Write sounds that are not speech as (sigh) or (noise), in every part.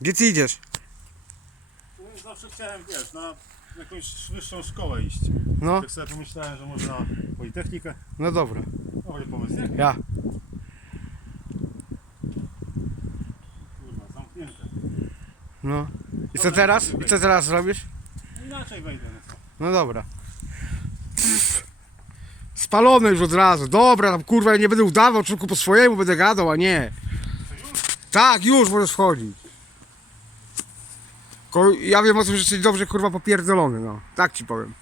Gdzie ty idziesz? No, Zawsze chciałem, wiesz, na jakąś wyższą szkołę iść. No, Tak sobie pomyślałem, że może na Politechnikę. no dobra. Dobry pomysł, nie? Ja. Kurwa, zamknięte. No. I co teraz? I co teraz zrobisz? No inaczej wejdę, no co? No dobra. Spalony już od razu. Dobra, tam kurwa, ja nie będę udawał, tylko po swojemu będę gadał, a nie. Tak, już możesz wchodzić. Ko- Ja wiem o tym, że jesteś dobrze kurwa popierdolony, no. Tak ci powiem.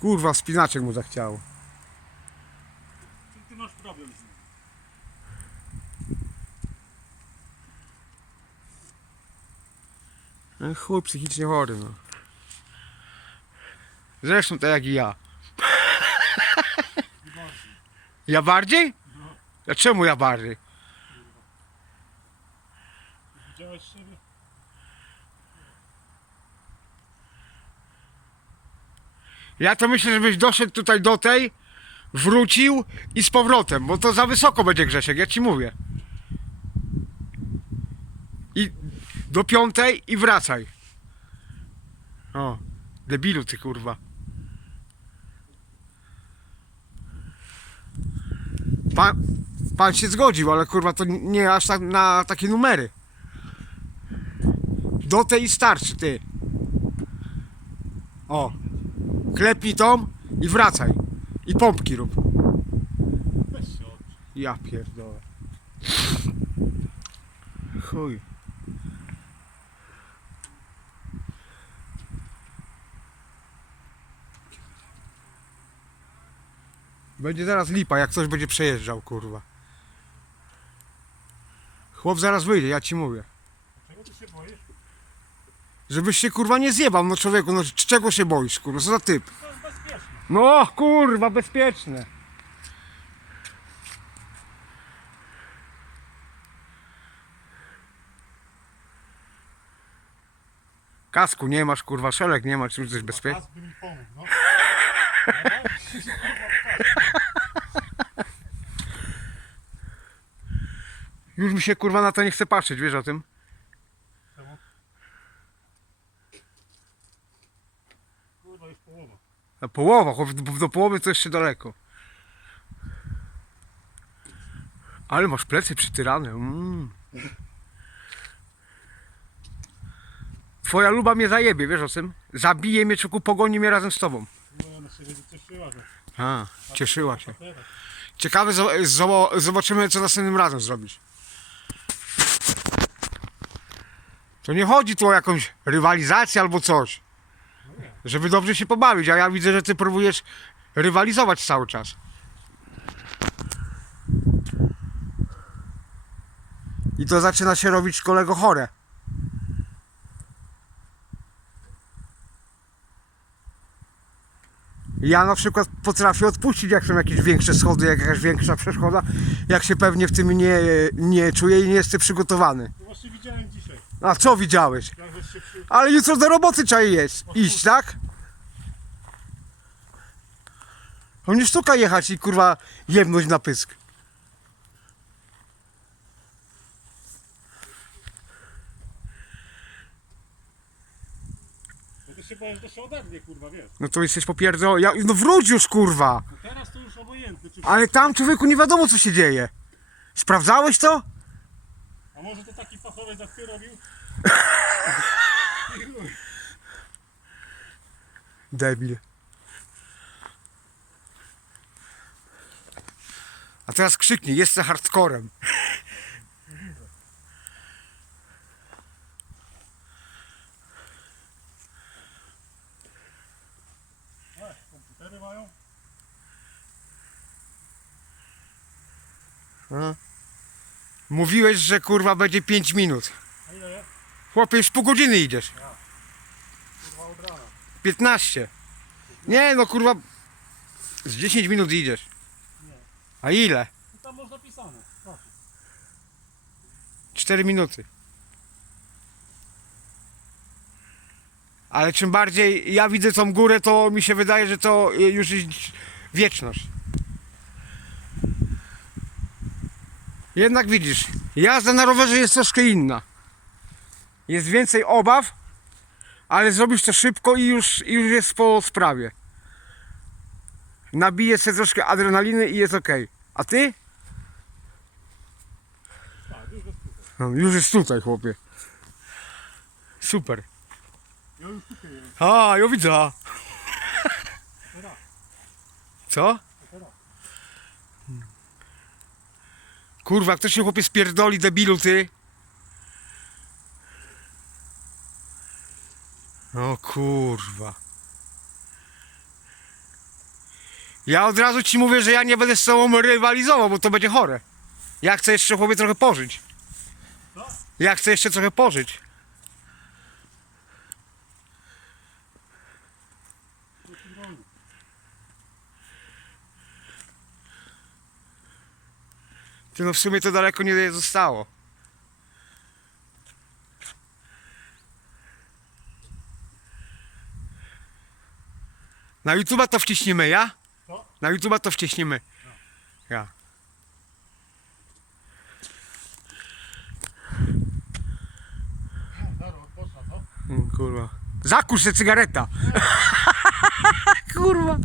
Kurwa, spinaczek mu zachciało. Ty, ty masz problem z nim. No, chuj, psychicznie chory, no. Zresztą tak jak i ja. Ja bardziej? A czemu ja bardziej? Siebie? Ja to myślę, żebyś doszedł tutaj do tej, wrócił i z powrotem, bo to za wysoko będzie Grzesiek, ja ci mówię. I do piątej i wracaj. O, debilu ty kurwa. Pan, pan się zgodził, ale kurwa to nie aż tak na takie numery. Do tej starczy ty. O. Klepnij tą i wracaj. I pompki rób. Ja pierdolę. Chuj. Będzie zaraz lipa, jak ktoś będzie przejeżdżał, kurwa. Chłop zaraz wyjdzie, ja ci mówię. Czego ty się boisz? Żebyś się kurwa nie zjebał, no człowieku, no czego się boisz, kurwa, co za typ? To jest bezpieczne. No kurwa, bezpieczne. Kasku nie masz, kurwa, szelek nie masz, czy coś bezpieczne. Pas by mi pomógł, no. Już mi się kurwa na to nie chce patrzeć, wiesz o tym? Czemu? Kurwa, już połowa. A połowa, chłop, do, do połowy to jeszcze daleko. Ale masz plecy przytyrane. Mm. Twoja luba mnie zajebie, wiesz o tym? Zabije mnie, czuku, pogoni mnie razem z tobą. No, ona się będzie cieszyła, że... A, cieszyła się. Teraz. Ciekawe, zo- zo- zobaczymy, co następnym razem zrobisz. To nie chodzi tu o jakąś rywalizację albo coś. Żeby dobrze się pobawić, a ja widzę, że ty próbujesz rywalizować cały czas. I to zaczyna się robić kolego chore. Ja na przykład potrafię odpuścić, jak są jakieś większe schody, jak jakaś większa przeszkoda, jak się pewnie w tym nie, nie czuję i nie jestem przygotowany. Właśnie widziałem dzisiaj. A co widziałeś? Się. Ale jutro do roboty trzeba jeść, iść, tak? On nie sztuka jechać i kurwa jebnąć na pysk. Bo ty się boisz, że się ode mnie, kurwa, wiesz. No to jesteś popierdol... Ja... No wróć już kurwa! No teraz to już obojętne, czy... Ale tam człowieku nie wiadomo co się dzieje. Sprawdzałeś to? A może to taki fachowiec jak ty robił? (laughs) I chuj. Debil. A teraz krzyknij, jestem hardcorem. Komputery mają? Mówiłeś, że kurwa będzie 5 minut. A ile? Chłopie, już pół godziny idziesz. Kurwa od rana. 15. Nie no kurwa. Z 10 minut idziesz. Nie. A ile? I tam masz napisane. Proszę. 4 minuty. Ale czym bardziej ja widzę tą górę, to mi się wydaje, że to y, już jest wieczność. Jednak widzisz, Jazda na rowerze jest troszkę inna. Jest więcej obaw, ale zrobisz to szybko i już, i już jest po sprawie. Nabije sobie troszkę adrenaliny i jest ok. A ty? No, już jest tutaj, chłopie. Super. Ja już. A, ja widzę. Co? Kurwa, ktoś się chłopie spierdoli, debilu ty. O kurwa. Ja od razu ci mówię, że ja nie będę z tobą rywalizował, bo to będzie chore. Ja chcę jeszcze chłopie trochę pożyć. Ja chcę jeszcze trochę pożyć. Ty no w sumie to daleko nie zostało. Na YouTube'a to wciśnimy, ja? Co? Na YouTube'a to wciśnimy. Ja. Co? Mm, kurwa. Zakusz się cygareta. (laughs) kurwa.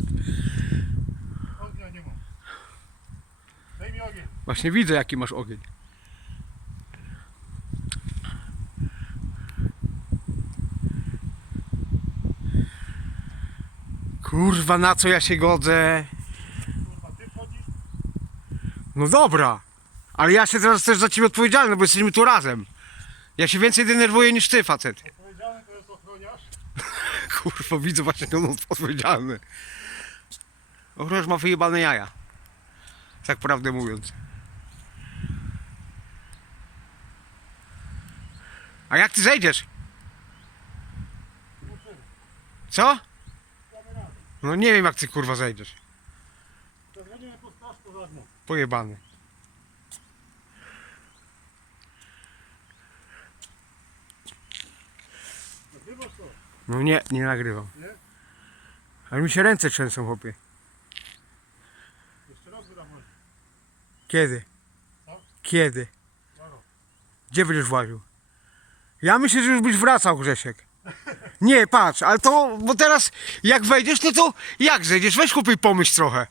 Ognia nie mam. Daj mi ogień. Właśnie widzę jaki masz ogień. Kurwa, na co ja się godzę? No dobra, ale ja się teraz też za ciebie odpowiedzialny, bo jesteśmy tu razem. Ja się więcej denerwuję niż ty, facet. Odpowiedzialny to jest ochroniarz. Kurwa, widzę właśnie, że on odpowiedzialny. Ochroniarz ma wyjebane jaja. Tak prawdę mówiąc. A jak ty zejdziesz? Co? No nie wiem jak ty kurwa zejdziesz. Pożarną. Pojebany. Nagrywasz to? No nie, nie nagrywam. Nie? Ale mi się ręce trzęsą, chłopie. Jeszcze raz wydam. Kiedy? Co? Kiedy? Gdzie będziesz właził? Ja myślę, że już byś wracał, Grzesiek. (laughs) Nie, patrz, ale to, bo teraz jak wejdziesz, no to jak zejdziesz? Weź chłopie pomyśl trochę.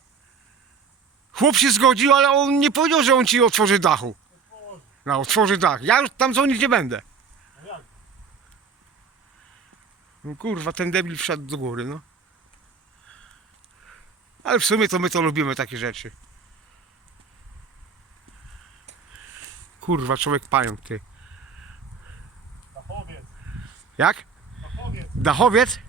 Chłop się zgodził, ale on nie powiedział, że on ci otworzy dachu. No, otworzy dach. Ja już tam dzwonić nie będę. No kurwa, ten debil wszedł do góry, no. Ale w sumie to my to lubimy takie rzeczy. Kurwa, człowiek pająk, ty. Jak? Dachowiec.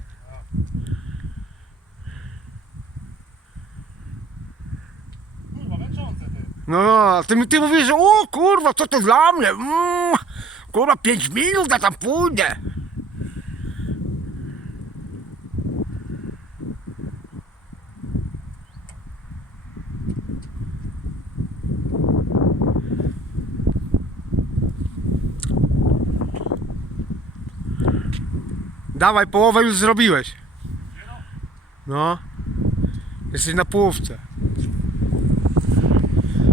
Kurwa, męczące ty. No, no, ty, ty mówisz, o kurwa, co to dla mnie? Mm, kurwa, 5 minut, ja tam pójdę. Dawaj, połowę już zrobiłeś. No. Jesteś na połówce.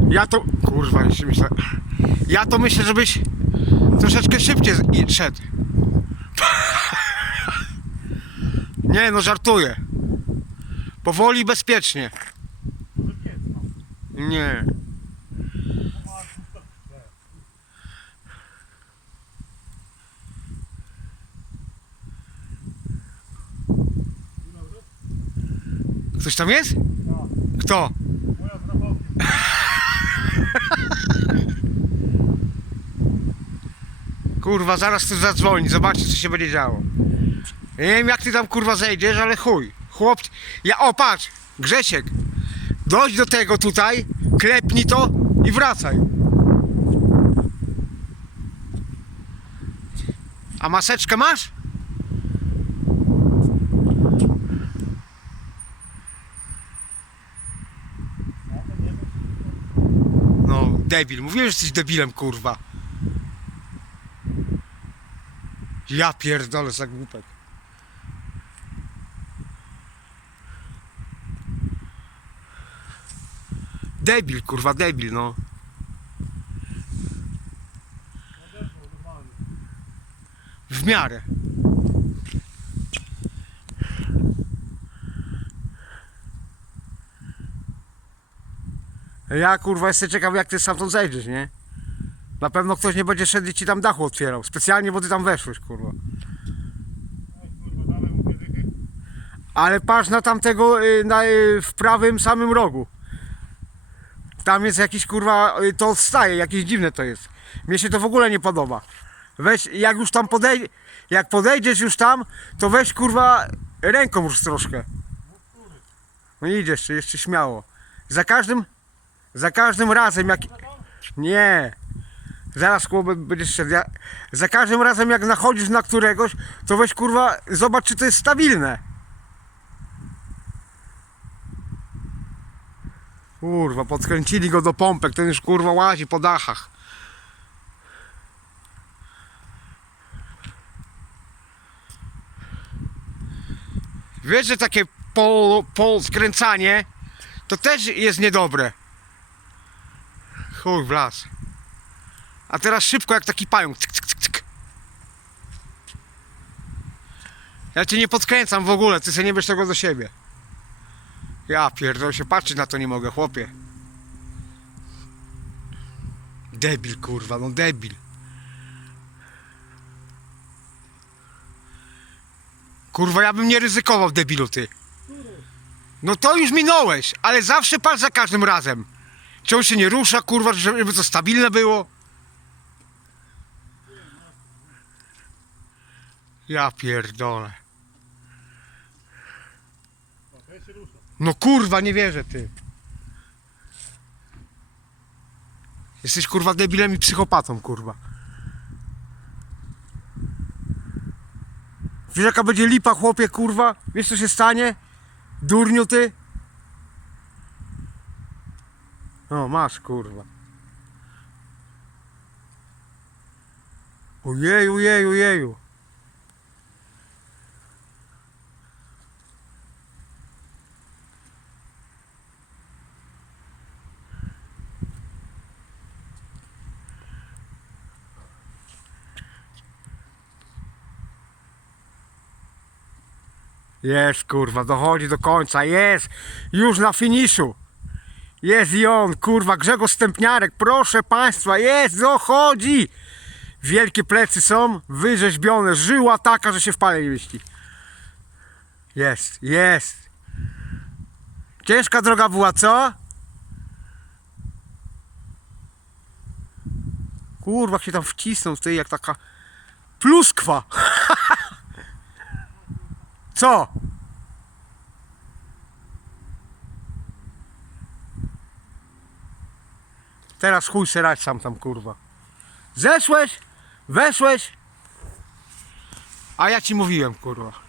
Ja to. Kurwa, jeszcze myślę. Ja to myślę, żebyś troszeczkę szybciej szedł. (laughs) Nie, no żartuję. Powoli bezpiecznie. Nie. Ktoś tam jest? Ja. Kto? Moja. (laughs) Kurwa, zaraz tu zadzwoni, zobaczcie co się będzie działo. Nie wiem jak ty tam kurwa zejdziesz, ale chuj. Chłop. Ja o patrz, Grzesiek. Dojdź do tego tutaj, klepnij to i wracaj. A maseczkę masz? Debil, mówiłem, że jesteś debilem, kurwa. Ja pierdolę za głupek. Debil, kurwa, debil, no. W miarę. Ja kurwa jestem ciekaw jak ty stamtąd zejdziesz, nie? Na pewno ktoś nie będzie szedł i ci tam dachu otwierał. Specjalnie, bo ty tam weszłeś, kurwa. Ale patrz na tamtego y, na, y, w prawym samym rogu. Tam jest jakiś kurwa, y, to odstaje, jakieś dziwne to jest. Mnie się to w ogóle nie podoba. Weź, jak już tam podej, jak podejdziesz już tam, to weź kurwa ręką już troszkę. No idziesz, jeszcze śmiało. Za każdym, za każdym razem jak... Nie. Zaraz kurwa będziesz szedł. Ja, za każdym razem jak nachodzisz na któregoś, to weź kurwa, zobacz czy to jest stabilne. Kurwa, podkręcili go do pompek, ten już kurwa łazi po dachach. Wiesz, że takie pol, pol skręcanie to też jest niedobre. Chuj w las. A teraz szybko jak taki pająk. Cyk, cyk, cyk, cyk. Ja cię nie podkręcam w ogóle, ty sobie nie bierz tego do siebie. Ja pierdolę się patrzeć na to nie mogę, chłopie. Debil, kurwa, no debil. Kurwa, ja bym nie ryzykował, debilu, ty. No to już minąłeś, ale zawsze patrz za każdym razem. On się nie rusza, kurwa, żeby to stabilne było? Ja pierdolę. No kurwa, nie wierzę ty. Jesteś kurwa debilem i psychopatą, kurwa. Wiesz jaka będzie lipa, chłopie, kurwa? Wiesz co się stanie? Durniu ty? O, masz, kurwa. Ojeju, ojeju, ojeju. Jest kurwa, dochodzi do końca, jest, już na finiszu. Jest i on, kurwa, Grzegorz Stępniarek, proszę państwa, jest, dochodzi. Wielkie plecy są, wyrzeźbione, żyła taka, że się w pale nie mieści. Jest, jest. Ciężka droga była, co? Kurwa, się tam wcisnął, ty jak taka pluskwa. (laughs) Co? Teraz chuj se sam tam kurwa. Zeszłeś, weszłeś, a ja ci mówiłem kurwa.